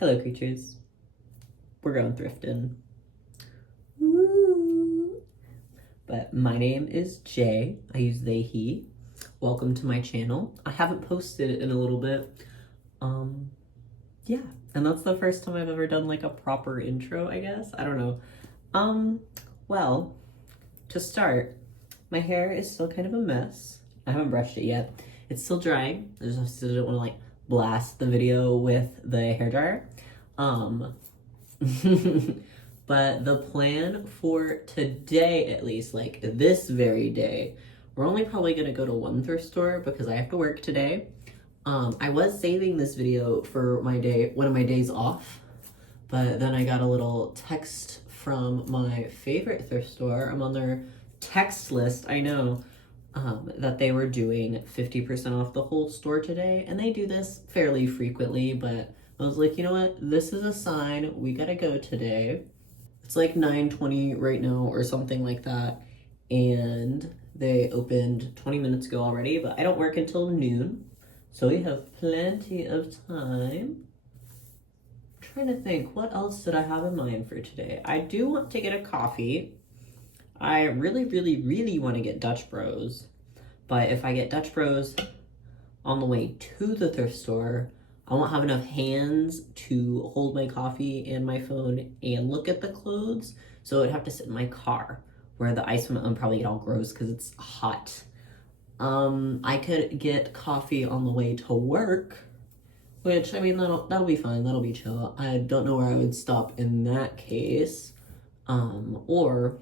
Hello, creatures. We're going thrifting. Woo. But my name is Jay. I use they, he. Welcome to my channel. I haven't posted it in a little bit. Yeah. And that's the first time I've ever done like a proper intro, I guess. I don't know. Well, to start, my hair is still kind of a mess. I haven't brushed it yet. It's still drying. I just still don't want to like blast the video with the hairdryer. But the plan for today, at least, like this very day, we're only probably gonna go to one thrift store because I have to work today. I was saving this video for one of my days off, but then I got a little text from my favorite thrift store. I'm on their text list, I know, that they were doing 50% off the whole store today, and they do this fairly frequently, but I was like, you know what, this is a sign, we gotta go today. It's like 9:20 right now or something like that, and they opened 20 minutes ago already, but I don't work until noon, so we have plenty of time. I'm trying to think, what else did I have in mind for today? I do want to get a coffee. I really, really, really want to get Dutch Bros, but if I get Dutch Bros on the way to the thrift store, I won't have enough hands to hold my coffee and my phone and look at the clothes, so I'd have to sit in my car where the ice would probably get all gross because it's hot. I could get coffee on the way to work, which, I mean, that'll be fine, that'll be chill. I don't know where I would stop in that case, or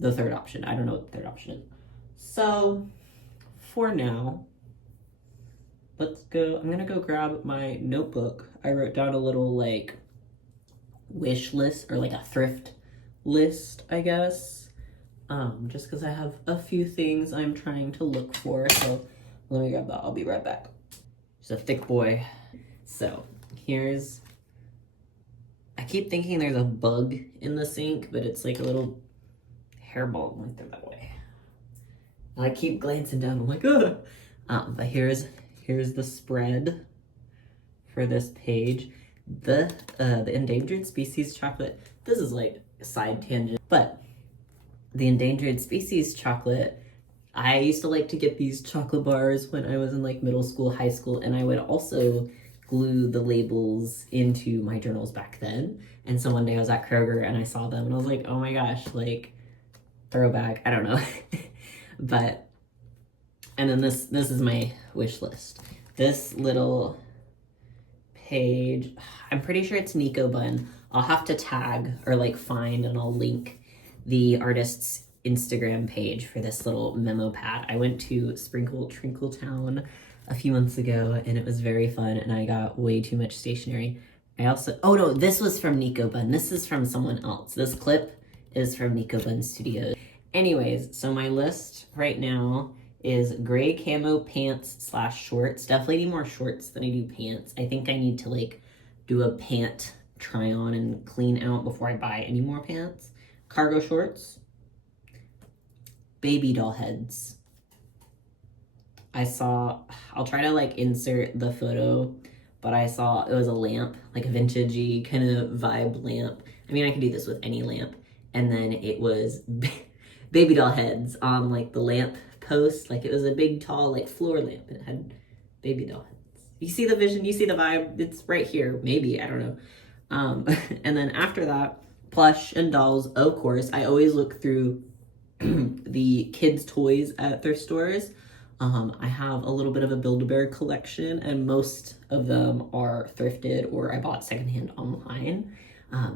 the third option. I don't know what the third option is. So, for now, let's go. I'm gonna go grab my notebook. I wrote down a little like wish list or like a thrift list, I guess. Just because I have a few things I'm trying to look for. So let me grab that. I'll be right back. It's a thick boy. So here's. I keep thinking there's a bug in the sink, but it's like a little hairball went through that way. And I keep glancing down. I'm like, ugh. But here's the spread for this page. The endangered species chocolate. This is like a side tangent, but the endangered species chocolate, I used to like to get these chocolate bars when I was in like middle school, high school, and I would also glue the labels into my journals back then. And so one day I was at Kroger and I saw them and I was like, oh my gosh, like throwback, I don't know. But, and then this is my wish list. This little page, I'm pretty sure it's Nico Bun. I'll have to tag or like find and I'll link the artist's Instagram page for this little memo pad. I went to Sprinkle Trinkle Town a few months ago and it was very fun and I got way too much stationery. I also, oh no, this was from Nico Bun. This is from someone else. This clip is from Nico Bun Studios. Anyways, so my list right now is gray camo pants / shorts. Definitely need more shorts than I do pants. I think I need to like do a pant try on and clean out before I buy any more pants. Cargo shorts, baby doll heads. I'll try to like insert the photo, but I saw it was a lamp, like a vintagey kind of vibe lamp. I mean, I could do this with any lamp. And then it was baby doll heads on like the lamp post. Like it was a big, tall, like floor lamp and it had baby doll heads. You see the vision, you see the vibe. It's right here, maybe, I don't know. And then after that, plush and dolls, of course. I always look through the kids' toys at thrift stores. I have a little bit of a Build-A-Bear collection, and most of them are thrifted or I bought secondhand online.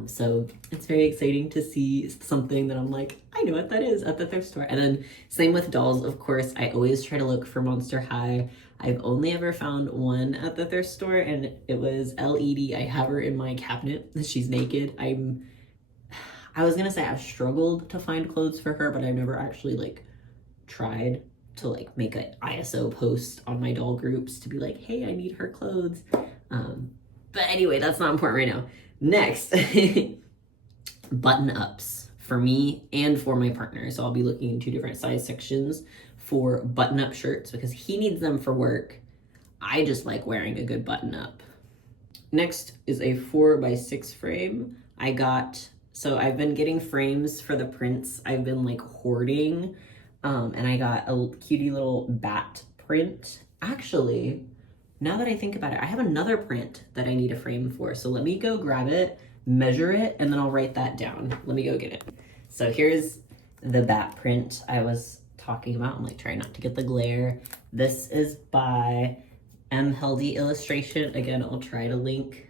So it's very exciting to see something that I'm like, I know what that is at the thrift store. And then same with dolls, of course. I always try to look for Monster High. I've only ever found one at the thrift store, and it was LED. I have her in my cabinet. She's naked. I was gonna say I've struggled to find clothes for her, but I've never actually like tried to like make an ISO post on my doll groups to be like, hey, I need her clothes. But anyway, that's not important right now. Next, button ups for me and for my partner. So I'll be looking in 2 different size sections for button up shirts because he needs them for work. I just like wearing a good button up. Next is a 4x6 frame. So I've been getting frames for the prints I've been like hoarding. And I got a cutie little bat print. Actually, now that I think about it, I have another print that I need a frame for. So let me go grab it, measure it, and then I'll write that down. Let me go get it. So here's the bat print I was talking about. I'm like trying not to get the glare. This is by M. Heldy Illustration. Again, I'll try to link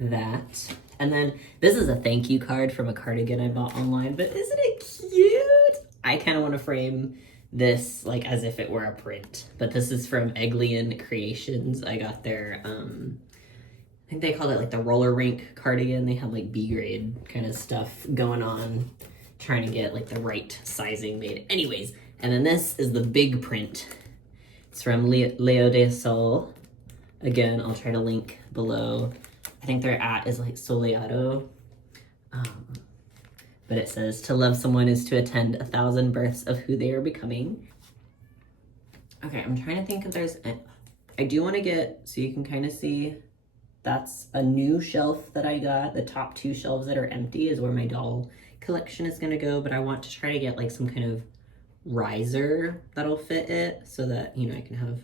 that. And then this is a thank you card from a cardigan I bought online, but isn't it cute? I kind of want to frame this like as if it were a print, but this is from Eglian Creations. I got their, I think they called it like the roller rink cardigan. They have like B grade kind of stuff going on, trying to get like the right sizing made. Anyways, and then this is the big print. It's from Leo de Sol. Again, I'll try to link below. I think their @ is like Soleado. But it says, to love someone is to attend 1,000 births of who they are becoming. Okay, I'm trying to think if there's, I do want to get, so you can kind of see, that's a new shelf that I got. The top 2 shelves that are empty is where my doll collection is going to go, but I want to try to get like some kind of riser that'll fit it so that, you know, I can have,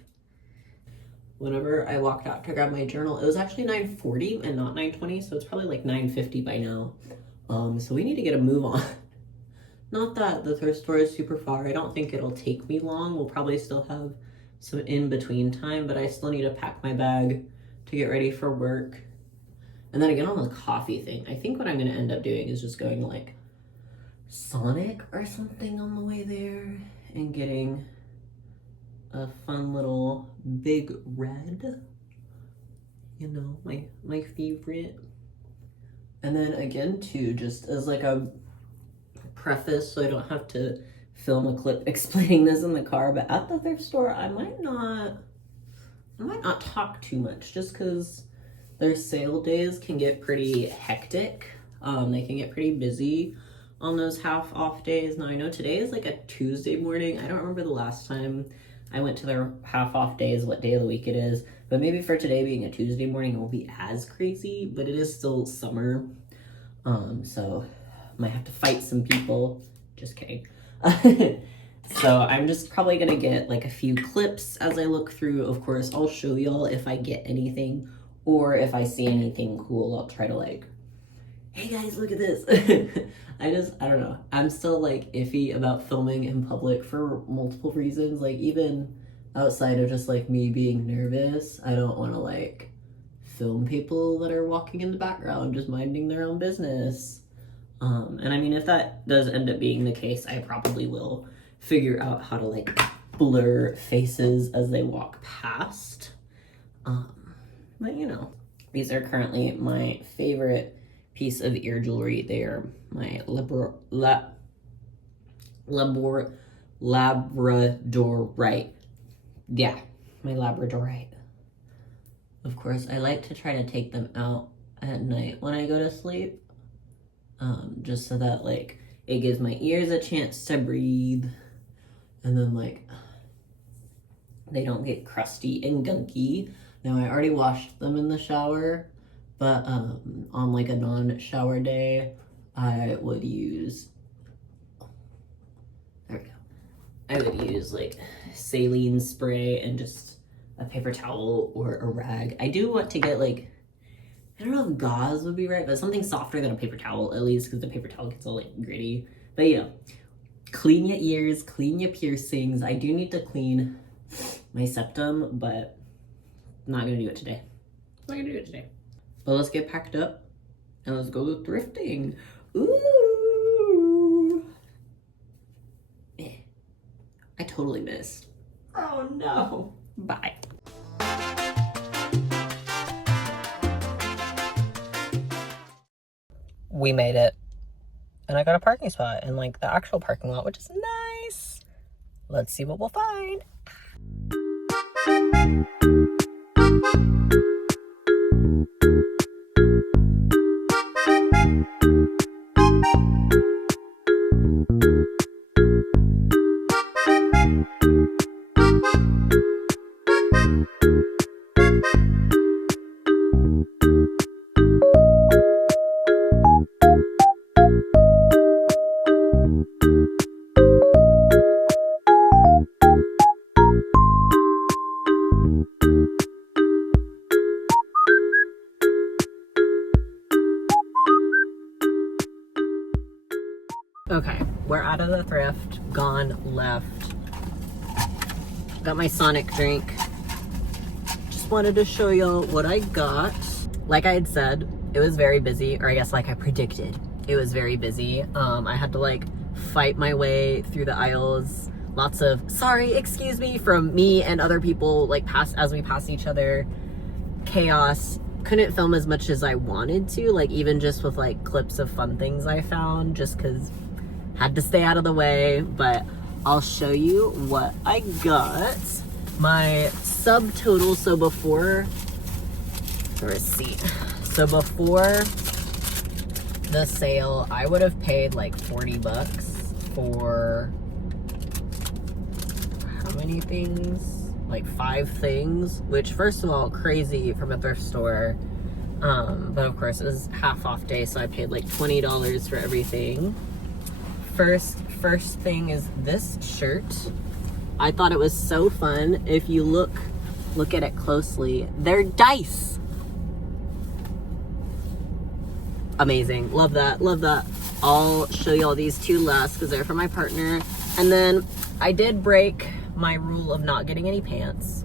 whenever I walked out to grab my journal, it was actually 9:40 and not 9:20, so it's probably like 9:50 by now. So we need to get a move on. Not that the thrift store is super far. I don't think it'll take me long. We'll probably still have some in-between time, but I still need to pack my bag to get ready for work. And then again, on the coffee thing, I think what I'm gonna end up doing is just going to like Sonic or something on the way there and getting a fun little Big Red, you know, my favorite. And then again too, just as like a preface so I don't have to film a clip explaining this in the car, but at the thrift store I might not talk too much just because their sale days can get pretty hectic. They can get pretty busy on those half off days. Now I know today is like a Tuesday morning. I don't remember the last time I went to their half off days, what day of the week it is, but maybe for today being a Tuesday morning, it won't be as crazy, but it is still summer. So might have to fight some people. Just kidding. So I'm just probably gonna get like a few clips as I look through. Of course, I'll show y'all if I get anything or if I see anything cool, I'll try to like, hey guys, look at this. I don't know. I'm still like iffy about filming in public for multiple reasons. Like even outside of just like me being nervous, I don't want to like film people that are walking in the background just minding their own business. And I mean, if that does end up being the case, I probably will figure out how to like blur faces as they walk past. But you know, these are currently my favorite piece of ear jewelry. They are my Labradorite. Yeah, my Labradorite. Of course, I like to try to take them out at night when I go to sleep. Just so that like it gives my ears a chance to breathe, and then like they don't get crusty and gunky. Now I already washed them in the shower, but on like a non-shower day, I would use, there we go. I would use like saline spray and just a paper towel or a rag. I do want to get like, I don't know if gauze would be right, but something softer than a paper towel at least, because the paper towel gets all like gritty. But you know, clean your ears, clean your piercings. I do need to clean my septum, but I'm not gonna do it today. I'm not gonna do it today. But let's get packed up and let's go thrifting. Ooh. I totally missed. Oh no. Bye. We made it. And I got a parking spot in like the actual parking lot, which is nice. Let's see what we'll find. Okay, we're out of the thrift, gone left. Got my Sonic drink. Just wanted to show y'all what I got. Like I had said, it was very busy, or I guess like I predicted, it was very busy. I had to like fight my way through the aisles. Lots of sorry, excuse me from me and other people like as we passed each other. Chaos. Couldn't film as much as I wanted to, like even just with like clips of fun things I found, just because had to stay out of the way. But I'll show you what I got. My subtotal, so before the receipt, so before the sale, I would have paid like 40 bucks for how many things? Like 5 things, which first of all, crazy from a thrift store. But of course it was half off day, so I paid like $20 for everything. First thing is this shirt. I thought it was so fun. If you look at it closely, they're dice. Amazing. Love that. Love that. I'll show you all these 2 last because they're for my partner. And then I did break my rule of not getting any pants,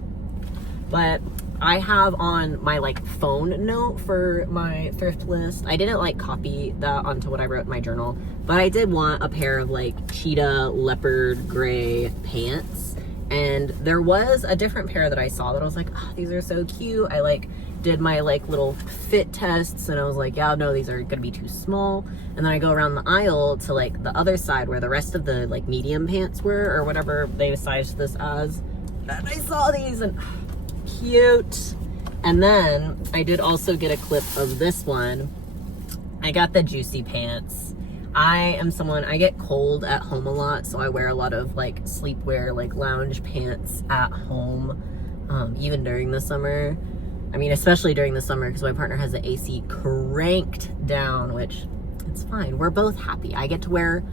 but I have on my like phone note for my thrift list. I didn't like copy that onto what I wrote in my journal, but I did want a pair of like cheetah leopard gray pants, and there was a different pair that I saw that I was like, oh, these are so cute. I like did my like little fit tests and I was like, yeah, no, these are gonna be too small. And then I go around the aisle to like the other side where the rest of the like medium pants were, or whatever they sized this as, and I saw these and cute. And then I did also get a clip of this one. I got the juicy pants. I am someone, I get cold at home a lot, so I wear a lot of like sleepwear, like lounge pants at home, even during the summer. I mean, especially during the summer, because my partner has the AC cranked down, which it's fine. We're both happy. I get to wear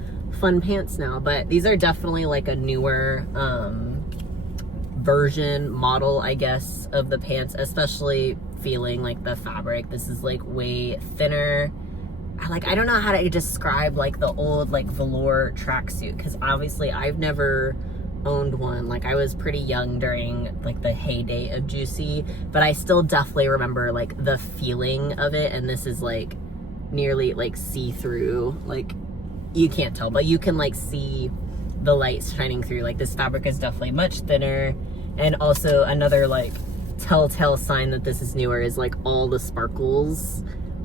fun pants now, but these are definitely like a newer version, model, I guess, of the pants, especially feeling like the fabric. This is like way thinner. I don't know how to describe like the old like velour tracksuit, because obviously I've never owned one. Like I was pretty young during like the heyday of Juicy, but I still definitely remember like the feeling of it. And this is like nearly like see-through, like you can't tell, but you can like see the light shining through. Like this fabric is definitely much thinner. And also another like telltale sign that this is newer is like all the sparkles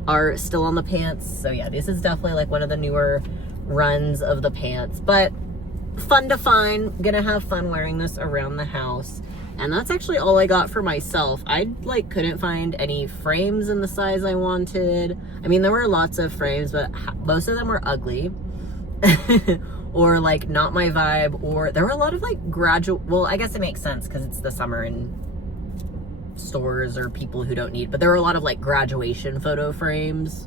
are still on the pants. So yeah, this is definitely like one of the newer runs of the pants, but fun to find. Gonna have fun wearing this around the house. And that's actually all I got for myself. I like couldn't find any frames in the size I wanted. I mean, there were lots of frames, but most of them were ugly or like not my vibe, or there were a lot of like gradual, well, I guess it makes sense because it's the summer and stores or people who don't need, but there were a lot of like graduation photo frames.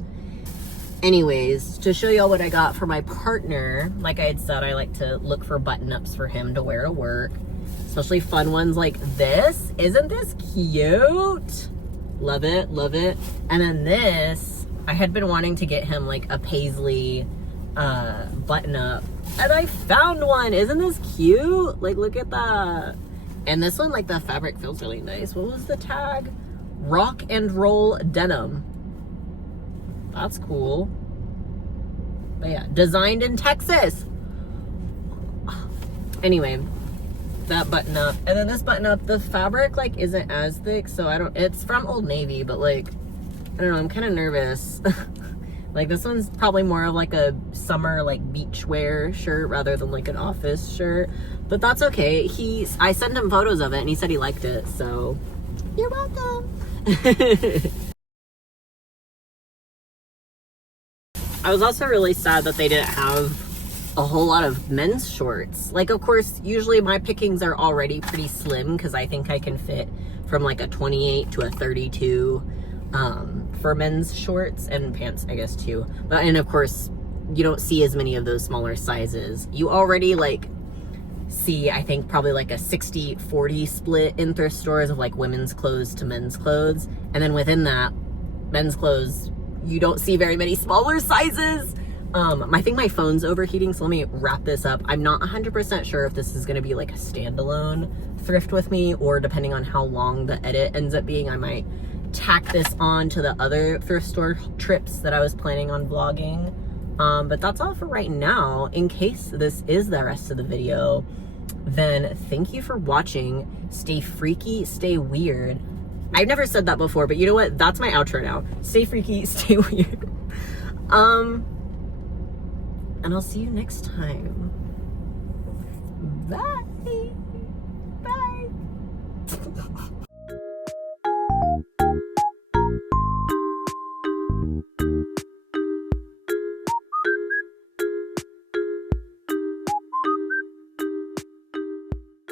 Anyways, to show y'all what I got for my partner, like I had said, I like to look for button-ups for him to wear to work, especially fun ones like this. Isn't this cute? Love it, love it. And then this, I had been wanting to get him like a paisley button-up, and I found one. Isn't this cute? Like, look at that. And this one, like the fabric feels really nice. What was the tag? Rock and roll denim. That's cool. But yeah, designed in Texas. Anyway, that button up. And then this button up, the fabric like isn't as thick, so it's from Old Navy, but like, I don't know, I'm kind of nervous. Like this one's probably more of like a summer like beach wear shirt rather than like an office shirt, but that's okay. I sent him photos of it and he said he liked it, so you're welcome. I was also really sad that they didn't have a whole lot of men's shorts. Like, of course, usually my pickings are already pretty slim because I think I can fit from like a 28 to a 32 for men's shorts and pants, I guess, too. But, and of course, you don't see as many of those smaller sizes. You already like see, I think, probably like a 60-40 split in thrift stores of like women's clothes to men's clothes. And then within that, men's clothes, you don't see very many smaller sizes. I think my phone's overheating, so let me wrap this up. I'm not 100% sure if this is going to be like a standalone thrift with me, or depending on how long the edit ends up being, I might tack this on to the other thrift store trips that I was planning on vlogging. But that's all for right now. In case this is the rest of the video, then thank you for watching. Stay freaky, stay weird. I've never said that before, but you know what? That's my outro now. Stay freaky, stay weird. And I'll see you next time. Bye.